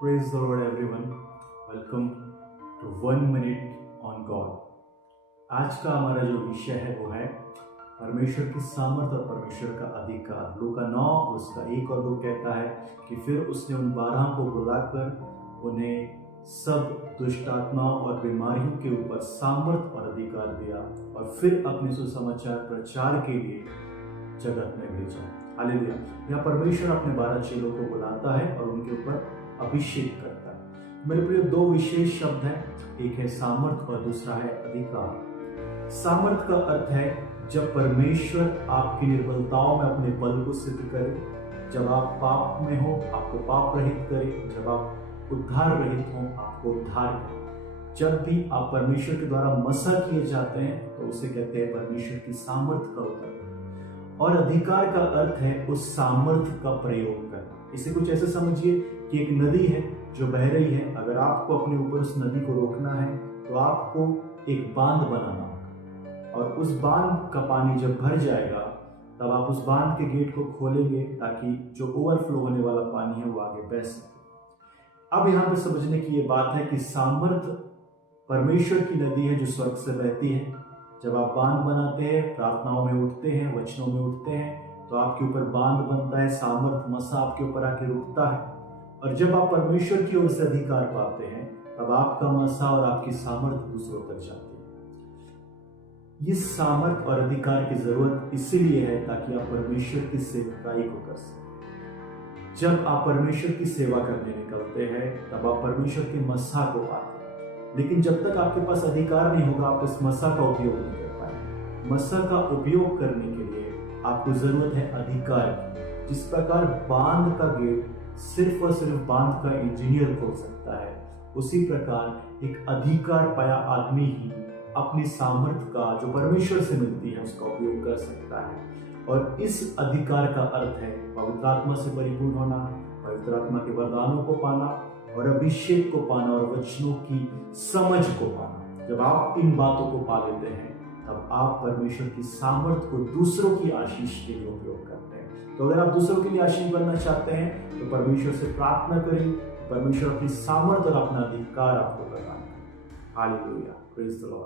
Praise the Lord everyone. Welcome to 1 minute on God. आज का हमारा जो विषय है वो है परमेश्वर की सामर्थ और परमेश्वर का अधिकार। लूका 9 उसका 1 और 2 कहता है कि फिर उसने उन 12 को बुलाकर उन्हें सब दुष्ट आत्माओं और बीमारियों के ऊपर सामर्थ और अधिकार दिया और फिर अपने सुसमाचार प्रचार के लिए जगत में भेजा। हालेलुया। यहाँ परमेश्वर अपने 12 चेलों को बुलाता है और उनके ऊपर अभिषेक करता है। मेरे प्रिय, दो विशेष शब्द हैं, एक है सामर्थ और दूसरा है अधिकार। सामर्थ का अर्थ है जब परमेश्वर आपकी निर्बलताओं में अपने बल को सिद्ध करे, जब आप पाप में हो आपको पाप रहित करे, जब आप उद्धार रहित हो आपको उद्धार करे। जब भी आप परमेश्वर के द्वारा मसा किए जाते हैं तो उसे कहते हैं परमेश्वर की सामर्थ का उतर। और अधिकार का अर्थ है उस सामर्थ का प्रयोग करना। इसे कुछ ऐसे समझिए कि एक नदी है जो बह रही है। अगर आपको अपने ऊपर उस नदी को रोकना है तो आपको एक बांध बनाना होगा, और उस बांध का पानी जब भर जाएगा तब आप उस बांध के गेट को खोलेंगे ताकि जो ओवरफ्लो होने वाला पानी है वो आगे बह सके। अब यहाँ पे समझने की ये बात है कि सामर्थ परमेश्वर की नदी है जो स्वर्ग से बहती है। जब आप बांध बनाते हैं, प्रार्थनाओं में उठते हैं, वचनों में उठते हैं, तो आपके ऊपर बांध बनता है, सामर्थ मसा आपके ऊपर आके रुकता है। और जब आप परमेश्वर की ओर से अधिकार पाते हैं तब आपका मसा और आपकी सामर्थ दूसरों तक जाती है। इस सामर्थ और अधिकार की जरूरत इसीलिए है ताकि आप परमेश्वर की सेवकाई को कर सकें। जब आप परमेश्वर की सेवा करने निकलते हैं तब आप परमेश्वर के मसा को पाते हैं, लेकिन जब तक आपके पास अधिकार नहीं होगा आप इस मसा का उपयोग नहीं कर पाएंगे। मसा का उपयोग करने के लिए आपको जरूरत है अधिकार की। जिस प्रकार बांध का गेट सिर्फ और सिर्फ बांध का इंजीनियर खोल सकता है, उसी प्रकार एक अधिकार पाया आदमी ही अपनी सामर्थ का जो परमेश्वर से मिलती है उसका उपयोग कर सकता है। और इस अधिकार का अर्थ है पवित्र आत्मा से परिपूर्ण होना, पवित्र आत्मा के वरदानों को पाना और अभिषेक को पाना और वचनों की समझ को पाना। जब आप इन बातों को पा लेते हैं तब आप परमेश्वर की सामर्थ को दूसरों की आशीष के लिए उपयोग करते हैं। तो अगर आप दूसरों के लिए आशीष बनना चाहते हैं तो परमेश्वर से प्रार्थना करें, परमेश्वर अपनी सामर्थ और अपना अधिकार आपको प्रदान करें। Hallelujah, praise the Lord.